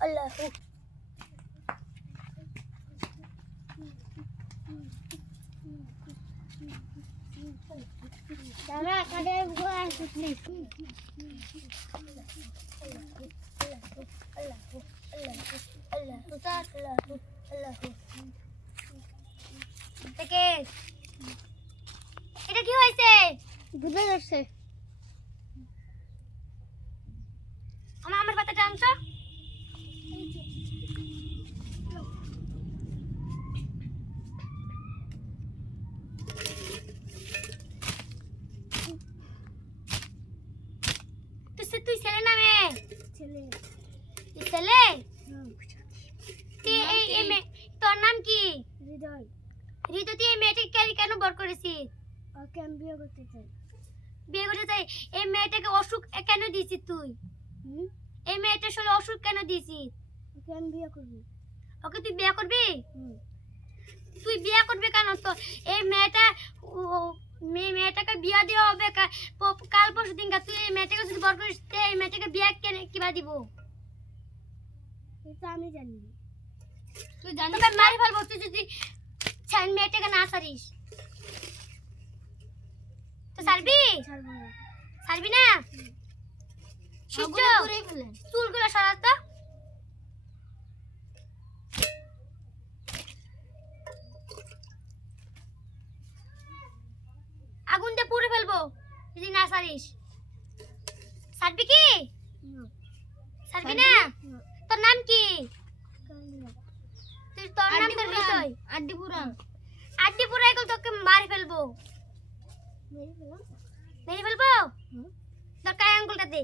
আল্লাহু দাদা কাটে গোয়া শুকলি আল্লাহু থেকে এটা কি হইছে বুঝে যাচ্ছে আমার পাতা টানছো তুই ছেলে না মেয়ে ছেলে ছেলে তোর নাম কি হৃদয় হৃদয় তুই এই মেয়েটাকে কেন বড় করেছিস ওকে আমি বিয়ে করতে চাই এই মেয়েটাকে অসুখ কেন দিয়েছিস তুই এই মেয়েটার সাথে অসুখ কেন দিয়েছিস ওকে আমি বিয়ে করব ওকে তুই বিয়ে করবি তুই বিয়ে করবি কেন তো এই মেয়েটাকে বিয়ে দেওয়া হবে কাল পরশু দিন তুই এই মেয়েটাকে যদি বড় করিস এই মেয়েটাকে বিয়ে কেন কিবা দিব এটা আমি জানি তুই জানিস তবে মারি ফেলবো তুই যদি ছান মেয়েটাকে না ছাড়িস তো ছাড়বি না চুলগুলো সরাতো আগুন দিয়ে পুড়ে ফেলবো যদি না ছাড়িস ছাড়বি কি ছাড়বি না তোর নাম কি তোর নাম তোর বিষয় আড্ডিপুরা এগুলো তোকে মারি ফেলবো তোর কায় আঙ্গুলটা দে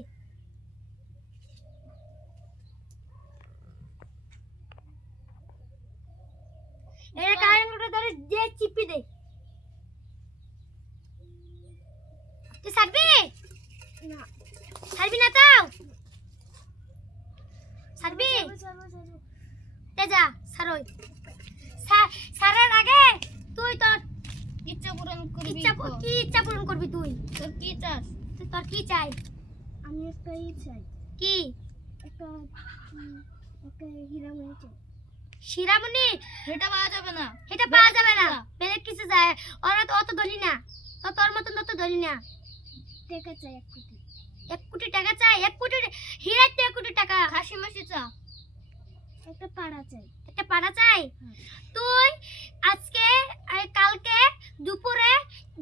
এর কায় আঙ্গুলটা ধরে দিয়ে চিপি দে তুই ছাড়বি না তাও ছাড়বি যা সারোই সারার আগে তুই তোর ইচ্ছা পূরণ করবি তুই তোর কি চাস তোর কি চাই আমি একটা চাই কি একটা হীরামণি চাই হীরামণি এটা পাওয়া যাবে না বেলে কিছু যায় ওরা তো অত ধনী না তোর মতন তত ধনী না টাকা চাই 1 কোটি টাকা চাই 1 কোটি হীরাতে 1 কোটি টাকা হাসি মাসি চা একটা পাড়া চাই তুই আজকে কালকে দুপুরে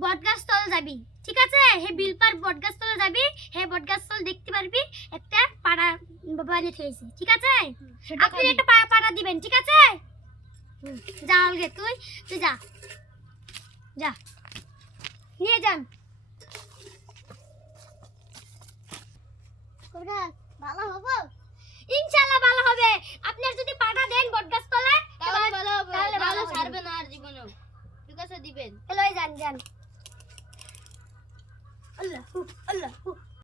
বটগাছ তল যাবি ঠিক আছে হে বিলপার বটগাছ তল যাবি হে বটগাছ তল দেখতে পারবি একটা পাড়া বানিয়ে থইছে ঠিক আছে আপনি একটা পাড়া দিবেন ঠিক আছে যা আলগে তুই যা নিয়ে যান কোরা ভালো হবে ইনশাআল্লাহ ভালো হবে আপনার যদি পাড়া দেন বটগাছ তলে তাহলে ভালো হবে তাহলে ভালো ছাড়বে না আর জীবনেও ঠিক আছে দিবেন এলই যান আল্লাহু